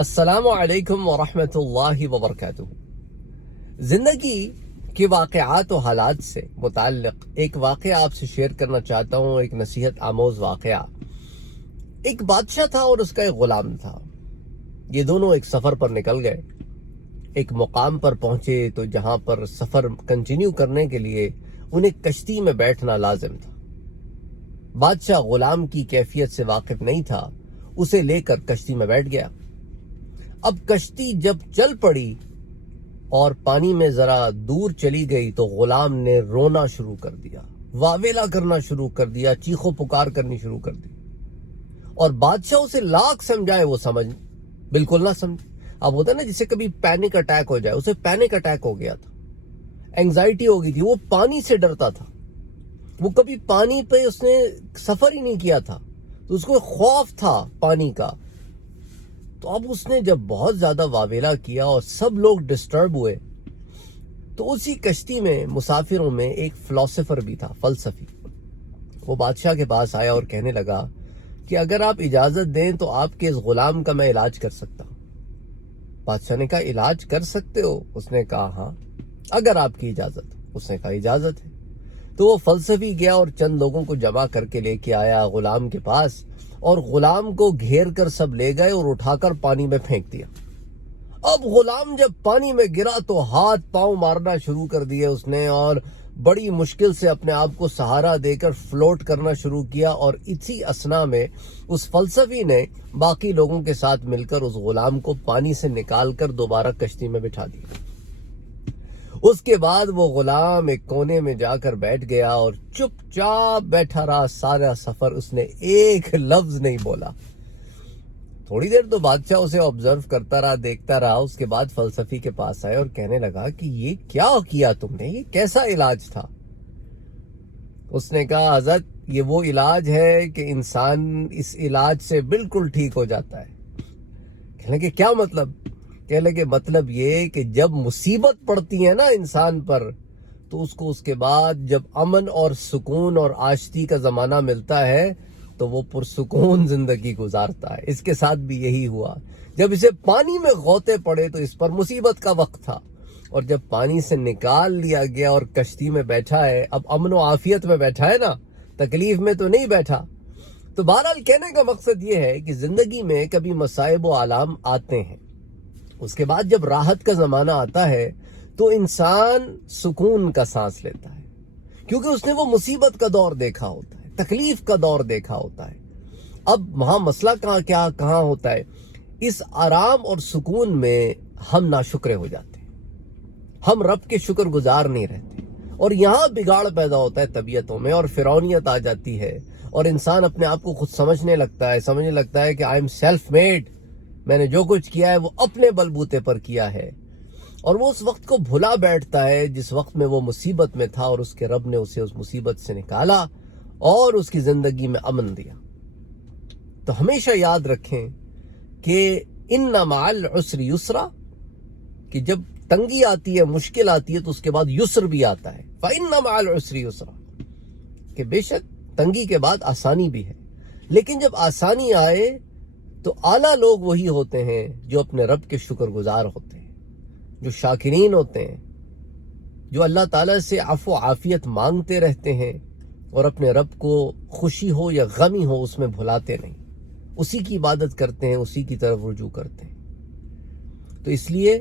السلام علیکم ورحمۃ اللہ وبرکاتہ۔ زندگی کے واقعات و حالات سے متعلق ایک واقعہ آپ سے شیئر کرنا چاہتا ہوں، ایک نصیحت آموز واقعہ۔ ایک بادشاہ تھا اور اس کا ایک غلام تھا۔ یہ دونوں ایک سفر پر نکل گئے، ایک مقام پر پہنچے تو جہاں پر سفر کنٹینیو کرنے کے لیے انہیں کشتی میں بیٹھنا لازم تھا۔ بادشاہ غلام کی کیفیت سے واقف نہیں تھا، اسے لے کر کشتی میں بیٹھ گیا۔ اب کشتی جب چل پڑی اور پانی میں ذرا دور چلی گئی تو غلام نے رونا شروع کر دیا، واویلا کرنا شروع کر دیا، چیخ و پکار کرنی شروع کر دی۔ اور بادشاہ اسے لاکھ سمجھائے، وہ بالکل نہ سمجھے۔ اب ہوتا ہے نا جسے کبھی پینک اٹیک ہو جائے، اسے پینک اٹیک ہو گیا تھا، اینگزائٹی ہو گئی تھی، وہ پانی سے ڈرتا تھا، وہ کبھی پانی پہ اس نے سفر ہی نہیں کیا تھا، تو اس کو خوف تھا پانی کا۔ تو اب اس نے جب بہت زیادہ واویلا کیا اور سب لوگ ڈسٹرب ہوئے، تو اسی کشتی میں مسافروں میں ایک فلسفر بھی تھا، فلسفی۔ وہ بادشاہ کے پاس آیا اور کہنے لگا کہ اگر آپ اجازت دیں تو آپ کے اس غلام کا میں علاج کر سکتا ہوں۔ بادشاہ نے کہا علاج کر سکتے ہو؟ اس نے کہا ہاں، اگر آپ کی اجازت ہو۔ اس نے کہا اجازت ہے۔ تو وہ فلسفی گیا اور چند لوگوں کو جمع کر کے لے کے آیا غلام کے پاس، اور غلام کو گھیر کر سب لے گئے اور اٹھا کر پانی میں پھینک دیا۔ اب غلام جب پانی میں گرا تو ہاتھ پاؤں مارنا شروع کر دیے اس نے، اور بڑی مشکل سے اپنے آپ کو سہارا دے کر فلوٹ کرنا شروع کیا۔ اور اسی اثنا میں اس فلسفی نے باقی لوگوں کے ساتھ مل کر اس غلام کو پانی سے نکال کر دوبارہ کشتی میں بٹھا دیا۔ اس کے بعد وہ غلام ایک کونے میں جا کر بیٹھ گیا اور چپ چاپ بیٹھا رہا۔ سارا سفر اس نے ایک لفظ نہیں بولا۔ تھوڑی دیر تو بادشاہ اسے آبزرو کرتا رہا، دیکھتا رہا۔ اس کے بعد فلسفی کے پاس آئے اور کہنے لگا کہ یہ کیا کیا تم نے، یہ کیسا علاج تھا؟ اس نے کہا حضرت یہ وہ علاج ہے کہ انسان اس علاج سے بالکل ٹھیک ہو جاتا ہے۔ کہنے کہ کیا مطلب؟ کہنے لگے مطلب یہ کہ جب مصیبت پڑتی ہے نا انسان پر، تو اس کو اس کے بعد جب امن اور سکون اور آشتی کا زمانہ ملتا ہے تو وہ پرسکون زندگی گزارتا ہے۔ اس کے ساتھ بھی یہی ہوا۔ جب اسے پانی میں غوطے پڑے تو اس پر مصیبت کا وقت تھا، اور جب پانی سے نکال لیا گیا اور کشتی میں بیٹھا ہے، اب امن و عافیت میں بیٹھا ہے نا، تکلیف میں تو نہیں بیٹھا۔ تو بہرحال کہنے کا مقصد یہ ہے کہ زندگی میں کبھی مصائب و آلام آتے ہیں، اس کے بعد جب راحت کا زمانہ آتا ہے تو انسان سکون کا سانس لیتا ہے، کیونکہ اس نے وہ مصیبت کا دور دیکھا ہوتا ہے، تکلیف کا دور دیکھا ہوتا ہے۔ اب وہاں مسئلہ کہاں ہوتا ہے؟ اس آرام اور سکون میں ہم ناشکرے ہو جاتے ہیں، ہم رب کے شکر گزار نہیں رہتے، اور یہاں بگاڑ پیدا ہوتا ہے طبیعتوں میں، اور فرعونیت آ جاتی ہے، اور انسان اپنے آپ کو خود سمجھنے لگتا ہے کہ آئی ایم سیلف میڈ، میں نے جو کچھ کیا ہے وہ اپنے بلبوتے پر کیا ہے، اور وہ اس وقت کو بھلا بیٹھتا ہے جس وقت میں وہ مصیبت میں تھا، اور اس کے رب نے اسے اس مصیبت سے نکالا اور اس کی زندگی میں امن دیا۔ تو ہمیشہ یاد رکھیں کہ ان مع العسر یسرا، کہ جب تنگی آتی ہے، مشکل آتی ہے، تو اس کے بعد یسر بھی آتا ہے۔ فإن مع العسر یسرا، کہ بے شک تنگی کے بعد آسانی بھی ہے، لیکن جب آسانی آئے تو اعلیٰ لوگ وہی ہوتے ہیں جو اپنے رب کے شکر گزار ہوتے ہیں، جو شاکرین ہوتے ہیں، جو اللہ تعالیٰ سے عفو و عافیت مانگتے رہتے ہیں، اور اپنے رب کو خوشی ہو یا غمی ہو اس میں بھلاتے نہیں، اسی کی عبادت کرتے ہیں، اسی کی طرف رجوع کرتے ہیں۔ تو اس لیے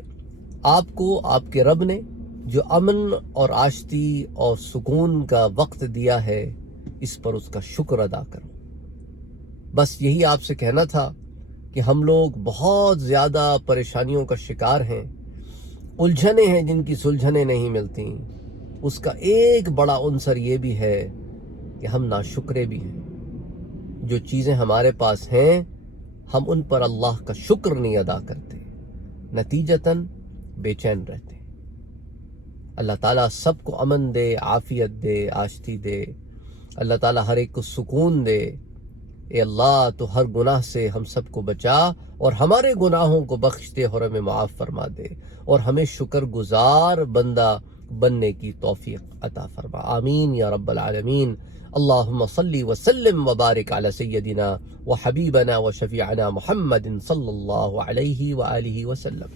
آپ کو آپ کے رب نے جو امن اور آشتی اور سکون کا وقت دیا ہے، اس پر اس کا شکر ادا کرو۔ بس یہی آپ سے کہنا تھا کہ ہم لوگ بہت زیادہ پریشانیوں کا شکار ہیں، الجھنیں ہیں جن کی سلجھنیں نہیں ملتی۔ اس کا ایک بڑا عنصر یہ بھی ہے کہ ہم ناشکرے بھی ہیں۔ جو چیزیں ہمارے پاس ہیں ہم ان پر اللہ کا شکر نہیں ادا کرتے، نتیجتاً بے چین رہتے ہیں۔ اللہ تعالیٰ سب کو امن دے، عافیت دے، آشتی دے، اللہ تعالیٰ ہر ایک کو سکون دے۔ اے اللہ تو ہر گناہ سے ہم سب کو بچا، اور ہمارے گناہوں کو بخش دے اور ہمیں معاف فرما دے، اور ہمیں شکر گزار بندہ بننے کی توفیق عطا فرما۔ آمین یا رب العالمین۔ اللہم صلی وسلم وبارک علی سیدنا وحبیبنا وشفیعنا محمد صلی اللہ علیہ وآلہ وسلم.